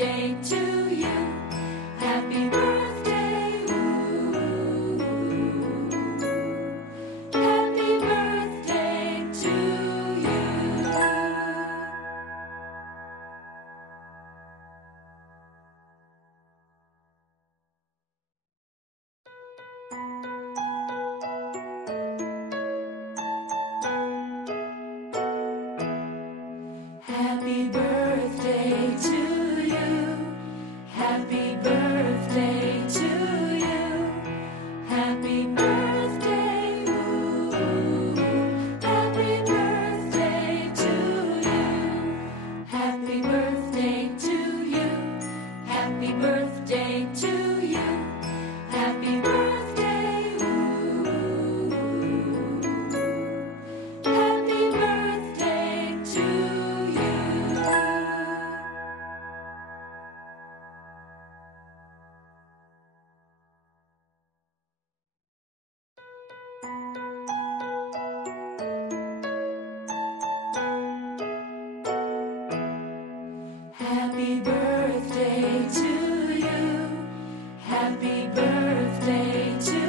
birthday to you. Happy birthday, ooh. Happy birthday to you. Happy birthday to you. Happy birthday to you. Happy birthday, ooh. Happy birthday to you. Happy birthday to you. Happy birthday to you. Happy birthday, ooh. Happy birthday to you. Happy birthday to you. Happy birthday to